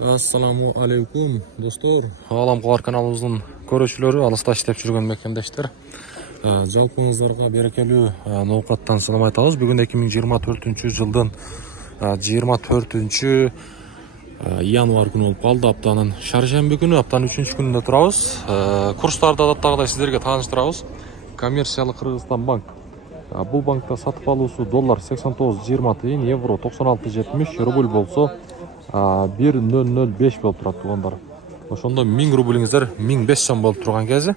Assalamu alaikum достор. Алам Калар каналыбыздын көрүүчүлөрү, алыста иштеп жүргөн мекендештер. Жалпыңыздарга берекелүү ноокаттан салам айтабыз. Бүгүн 2024 жылдын 24 январь күнү болуп калды. Аптанын шаршемби күнү, аптанын 3 күнүндө турабыз. Курстарды адаттагыдай сиздерге тааныштырабыз. Коммерциялык Кыргызстан банк. Бул банкта сатып алуусу доллар 89.20 тыйын, евро 96.70, рубль болсо 1005 болуп турат тугандар. Ошондо 1000 рублиңиздер 1500 сом болуп турган кези.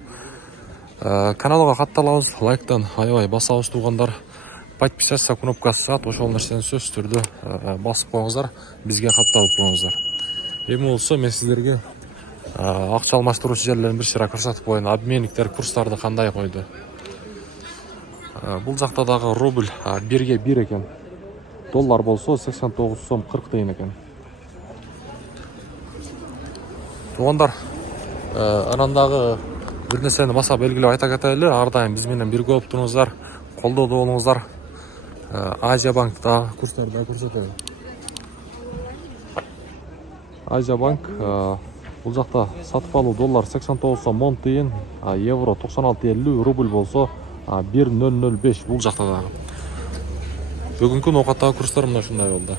Каналга катталабыз, лайктан аябай басабыз тугандар. Подписаться кнопкасы саат, ошол нерсени сөзсүз түрдө басып коюңуздар, бизге катталып коюңуздар. Эми болсо мен сиздерге акча алмаштыруучу жерлерин бир сыйра көрсөтүп коеюн. Обменниктер курстарды кандай койду. Бул жакта дагы рубль 1ге 1 экен. Доллар болсо 89 сом 40 тыйын экен. Тугандар, анан дагы бир нерсени баса белгилеп айта кетели. Ар дайым биз менен бирге болуп туруңуздар, колдоодо болуңуздар. Азия банкта курстарды көрсөтөм. Азия банк бул жакта сатып алуу доллар 89 сом 10 тыйын, евро 96.50, рубль болсо 1005 бул жакта дагы. Бүгүнкү ноокаттагы курстар мына ушундай болду.